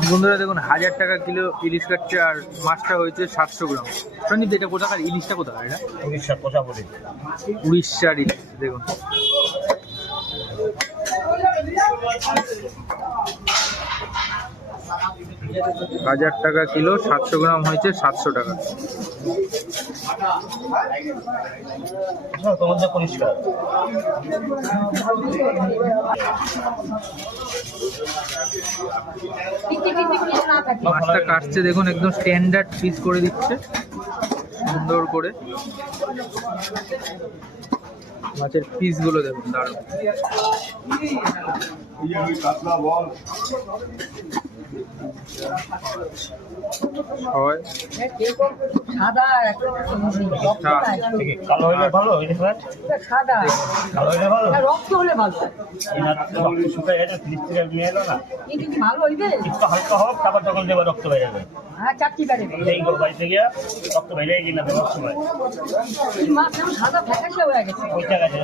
বন্ধুরা দেখুন 1000 টাকা কিলো ইলিশ কাটছে, আর মাছটা হয়েছে 700 গ্রাম। সঞ্জিত, এটা কোথাকার ইলিশটা? কোথাকার এটা? উড়িষ্যা কোচাপুরি। উড়িষ্যার ইলিশ দেখুন। হাজার টাকা কিলো, 700 গ্রাম হয়েছে 700 টাকা। তোমাদের পরিষ্কার। মাছটা কাটছে দেখুন, একদম স্ট্যান্ডার্ড পিস করে দিচ্ছে সুন্দর করে। মাছের পিস গুলো দেখুন দারুণ। কালো হলে ভালো, সাদা কালো হলে ভালো, রক্ত হলে ভালো। শুকাই গেছে, ফ্রিজ থেকে নিয়ে এলো না, এটা কি ভালো হইবে? একটু হালকা হোক, তারপর যখন দেবে রক্ত বেড়ে যাবে। হ্যাঁ, চারটি বেড়ে এই বাড়িতে গিয়ে রক্ত বেড়ে কিনা দেওয়ার সময় এই মাছ সাদা ফ্যাকাশে হয়ে গেছে। ওইটা গেছে